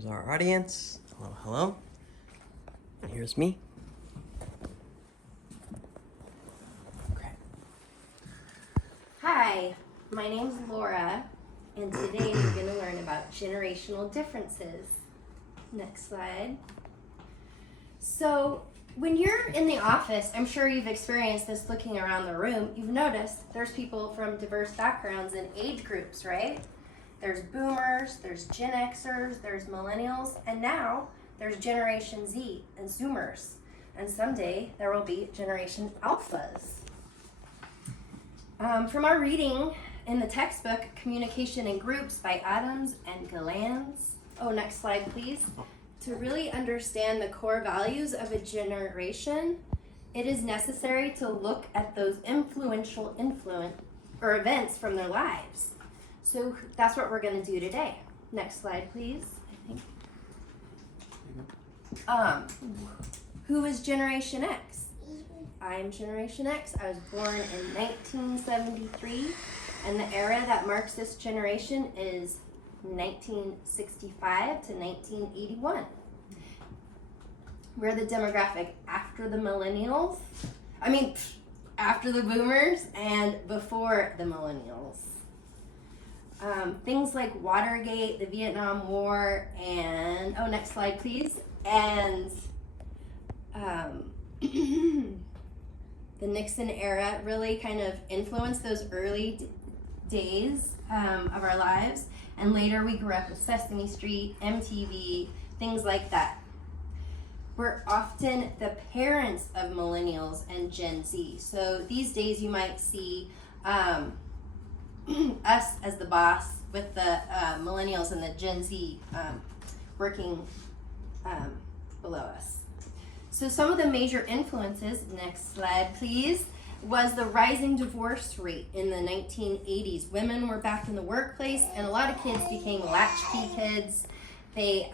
Here's our audience. Hello, hello. And here's me. Okay. Hi, my name's Laura, and today we're going to learn about generational differences. Next slide. So, when you're in the office, I'm sure you've experienced this looking around the room. You've noticed there's people from diverse backgrounds and age groups, right? There's boomers, there's Gen Xers, there's millennials, and now there's Generation Z and Zoomers. And someday there will be Generation Alphas. From our reading in the textbook, Communication in Groups by Adams and Gallands. Oh, next slide, please. To really understand the core values of a generation, it is necessary to look at those influential events from their lives. So that's what we're going to do today. Next slide, please. I think. Who is Generation X? I'm Generation X. I was born in 1973, and the era that marks this generation is 1965 to 1981. We're the demographic after the millennials. After the boomers and before the millennials. Things like Watergate, the Vietnam War, and, next slide please, and the Nixon era really kind of influenced those early days of our lives, and later we grew up with Sesame Street, MTV, things like that. We're often the parents of millennials and Gen Z, so these days you might see us as the boss with the millennials and the Gen Z working below us. So some of the major influences, next slide please, was the rising divorce rate in the 1980s. Women were back in the workplace, and a lot of kids became latchkey kids. They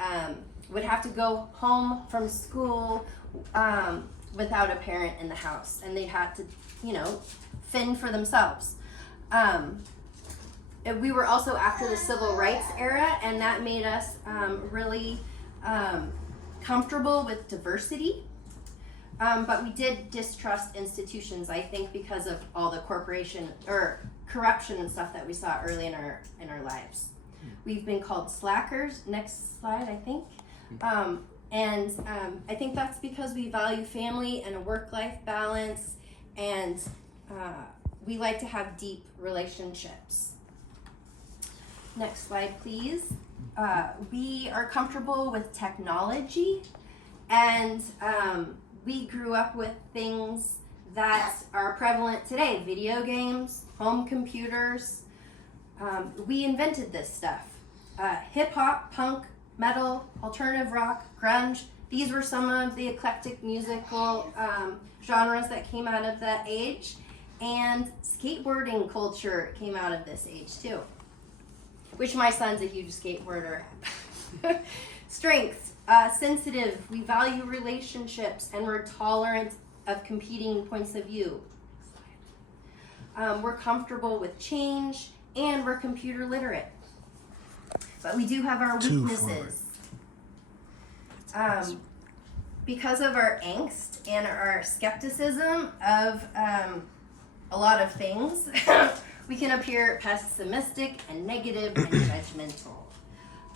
would have to go home from school without a parent in the house, and they had to, fend for themselves. We were also after the civil rights era, and that made us really comfortable with diversity. But we did distrust institutions, I think, because of all the corruption and stuff that we saw early in our lives. We've been called slackers. Next slide, I think. I think that's because we value family and a work-life balance, and we like to have deep relationships. Next slide, please. We are comfortable with technology, and we grew up with things that are prevalent today. Video games, home computers. We invented this stuff. Hip-hop, punk, metal, alternative rock, grunge. These were some of the eclectic musical genres that came out of that age. And skateboarding culture came out of this age too. Which my son's a huge skateboarder. Strengths, sensitive, we value relationships, and we're tolerant of competing points of view. We're comfortable with change, and we're computer literate. But we do have our weaknesses. Because of our angst and our skepticism of a lot of things, we can appear pessimistic and negative and judgmental.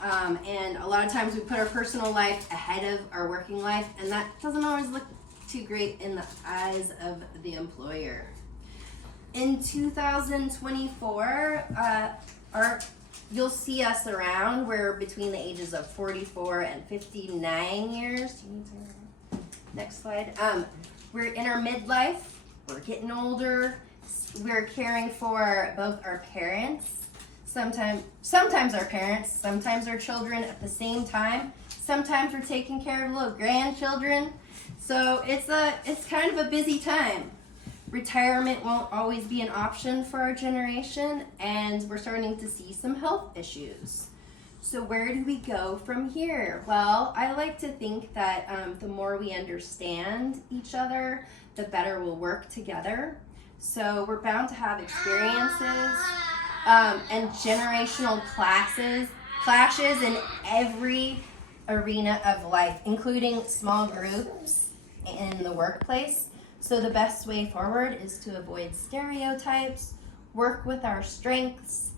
And a lot of times we put our personal life ahead of our working life, and that doesn't always look too great in the eyes of the employer. In 2024, you'll see us around. We're between the ages of 44 and 59 years. Next slide. We're in our midlife. We're getting older. We're caring for both our parents, sometimes our parents, sometimes our children at the same time. Sometimes we're taking care of little grandchildren. So it's kind of a busy time. Retirement won't always be an option for our generation, and we're starting to see some health issues. So where do we go from here? Well, I like to think that the more we understand each other, the better we'll work together. So we're bound to have experiences and generational clashes in every arena of life, including small groups in the workplace. So the best way forward is to avoid stereotypes, work with our strengths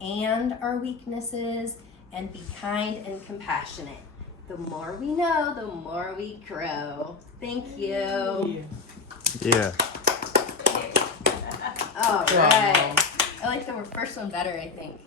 and our weaknesses, and be kind and compassionate. The more we know, the more we grow. Thank you. Yeah. All right. I like the first one better, I think.